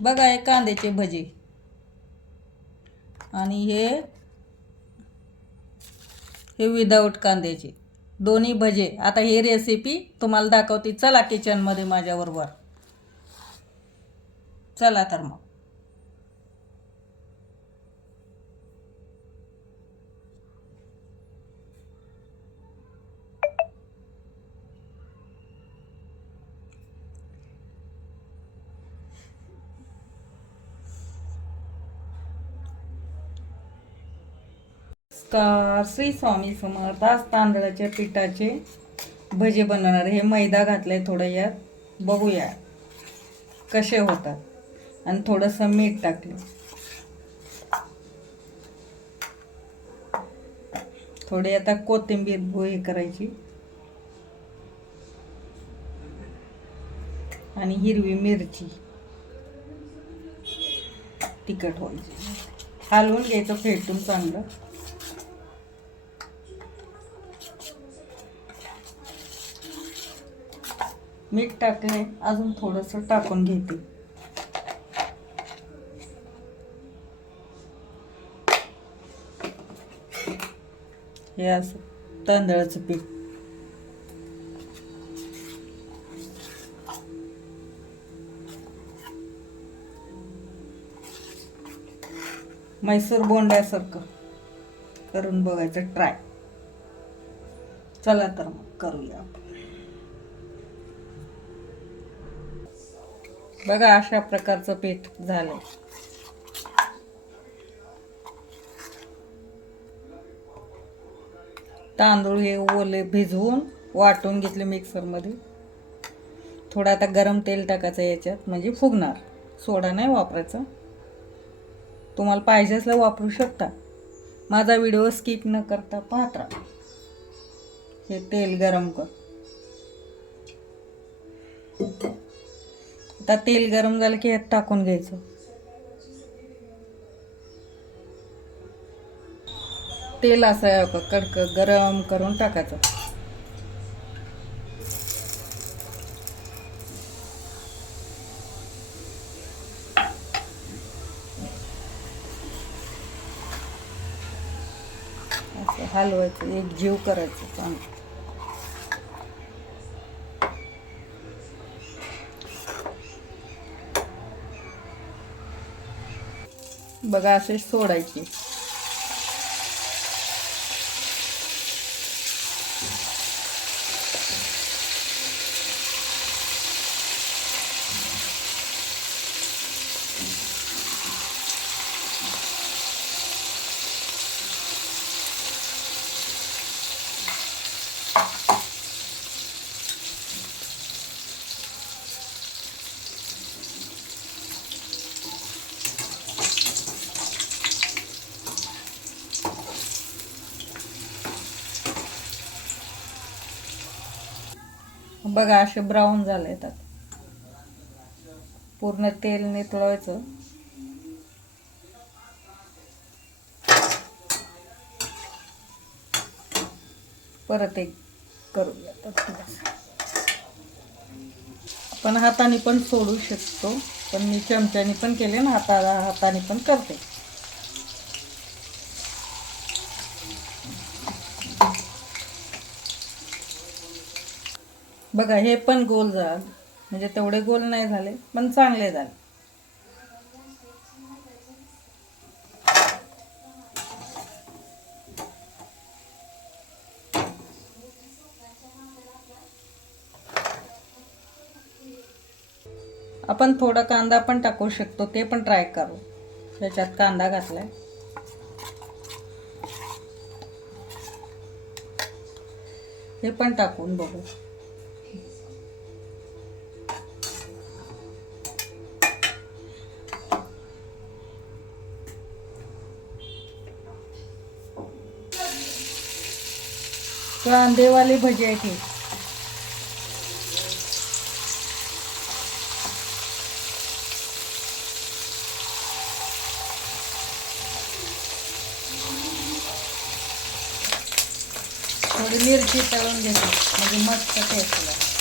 बघा हे कांद्याचे भजे. आणि हे हे विदाऊट कांद्याचे. दोन्ही भजे. आता ही रेसिपी तुम्हाला दाखवते. चला किचनमध्ये माझ्याबरोबर चला तर मग. नमस्कार. श्री स्वामी समर्थ आज तांदळाच्या पिठाचे भजे बनवणार हे मैदा घातलाय थोडं यात. बघूया कसे होतात. आणि थोडंसं मीठ टाकलं. थोडी आता कोथिंबीर हे करायची. आणि हिरवी मिरची. तिखट व्हायची. हलवून घ्यायचं फेटून चांगलं. मीठ टाकले अजून थोडंसं टाकून घेते. हे असं तांदळाचं पीठ. मैसूर बोंड्यासारखं. करून बघायचं ट्राय चला तर मग करूया आपण. बघा अशा प्रकारचं पीठ झालं तांदूळ हे ओले भिजवून वाटून घेतले मिक्सरमध्ये. थोडं आता गरम तेल टाकायचं याच्यात म्हणजे फुगणार. सोडा नाही वापरायचा. तुम्हाला पाहिजे असलं वापरू शकता. माझा व्हिडिओ स्किप न करता पाहत. राहा हे तेल गरम कर. आता तेल गरम झालं की ह्यात टाकून घ्यायचं. तेल असं आहे कडक गरम करून टाकायचं. असं हलवायचं एक जीव करायचं चांगलं. बघा असे सोडायची. बघा असे ब्राऊन झाले येतात. पूर्ण तेल नितळवायचं. परत एक करूया आपण हाताने पण सोडू शकतो पण मी चमच्याने पण केले ना हाताला हाताने पण करते. बघा हे पण गोल झालं. म्हणजे तेवढे गोल नाही झाले पण चांगले झाले. आपण थोडा कांदा पण टाकू शकतो ते पण ट्राय करू. त्याच्यात कांदा घातलाय. हे पण टाकून बघू. कांदेवाले भजी आहेत हे थोडी मिरची तळून घेते म्हणजे मस्त टेस्ट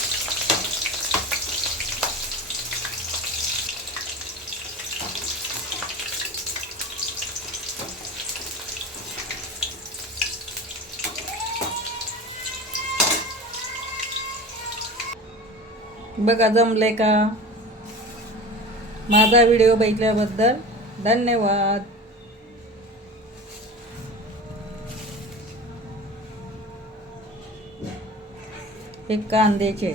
बघा जमले का? माझा व्हिडिओ बघितल्याबद्दल धन्यवाद. हे कांद्याचे.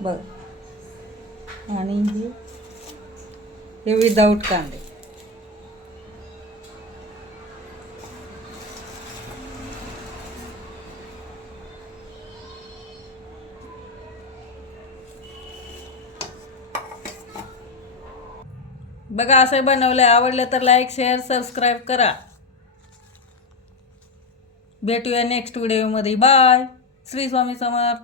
बघ. आणि हे हे विदाऊट कांदे. बघा असं बनवलं आवडलं तर लाईक शेअर सबस्क्राईब करा. भेटूया नेक्स्ट व्हिडिओमध्ये बाय श्री स्वामी समर्थ.